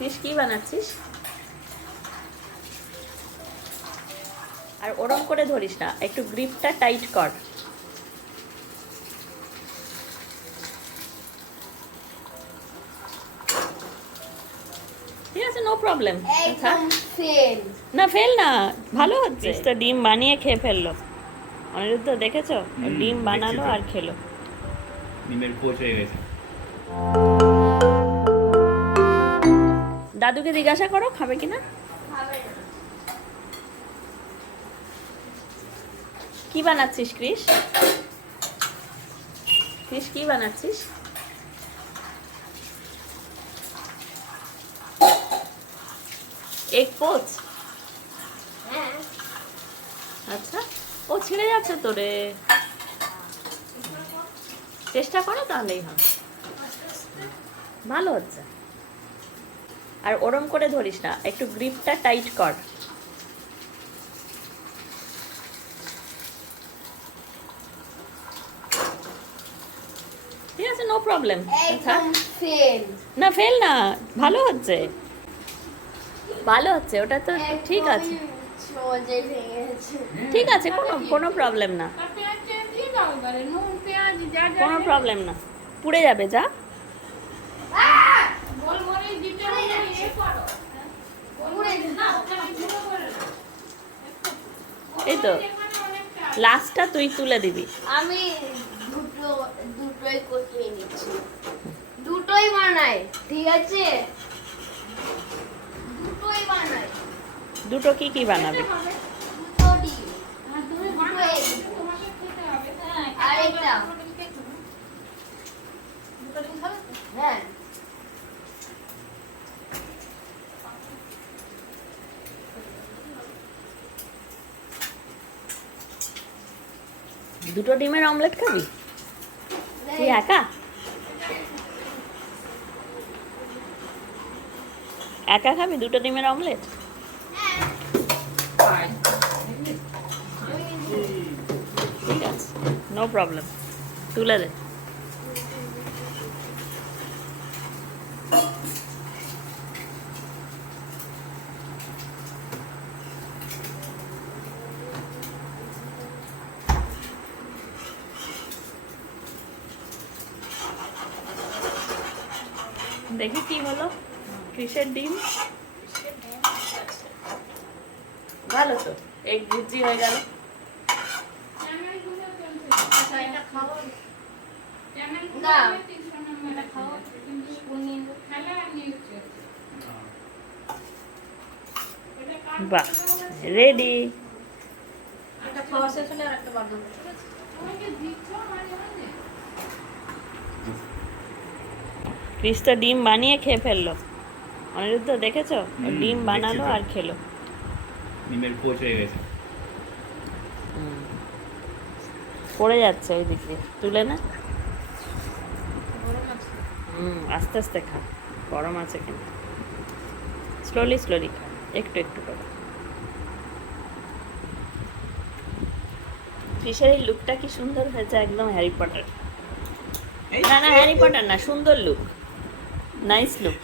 Fish কি বানাচ্ছিস? আর ওরম করে ধরিস না, একটু গ্রিপটা টাইট কর। ঠিক আছে, নো প্রবলেম। একদম ফেল। না ফেল না, ভালো হচ্ছে। তো ডিম বানিয়ে খেয়ে ফেললো অনিরুদ্ধ, দেখেছো? ডিম বানালো আর খেলো। ডিমের কোচ হয়ে গেছে। দাদুকে জিজ্ঞাসা করো খাবে কিনা। খাবে না। কি বানাচ্ছিস ক্রিস? ক্রিস কি বানাচ্ছিস? Egg poach? হ্যাঁ। আচ্ছা, ও ছিঁড়ে যাচ্ছে তো রে। চেষ্টা করো তাহলেই হবে, ভালো হচ্ছে। আর ওরম করে ধরিস না, একটু গ্রিপটা টাইট কর। ঠিক আছে, নো প্রবলেম। একদম ফেল। না ফেল না, ভালো হচ্ছে, ভালো হচ্ছে, ওটা তো ঠিক আছে। সহজেই ভেঙে গেছে। ঠিক আছে, কোনো কোনো প্রবলেম না, কোনো প্রবলেম না, পুড়ে যাবে যা। এই তো লাস্টটা তুই তুলে দিবি। আমি দুটোই কষিয়ে নিচ্ছি, দুটোই বানাই, ঠিক আছে? দুটোই বানাই। দুটো কি কি বানাবে? দুটো ডিম, দুটো egg, আর এটা। হ্যাঁ। দুটো ডিমের অমলেট খাবি তুই একা? একা খাবি দুটো ডিমের অমলেট? ঠিক আছে, নো প্রবলেম, তুলে দে। দেখি কি হলো ক্রিসের ডিম। ভালো তো, এক ভুজি হয়ে গেল। না। বাহ, রেডি। ক্রিস তো ডিম বানিয়ে খেয়ে ফেললো অনিরুদ্ধ, দেখেছো? ডিম বানালো আর খেলো। ডিমের কোচ হয়ে গেছে। পড়ে যাচ্ছে ওই দিক দিয়ে, তুলে না। আস্তে আস্তে খা, গরম আছে কিন্তু। স্লোলি স্লোলি খা, একটু একটু করে। ফিশের এই লুকটা কি সুন্দর হয়েছে, একদম হ্যারি পটার। না না, হ্যারি পটার না, সুন্দর লুক, নাইস লুক।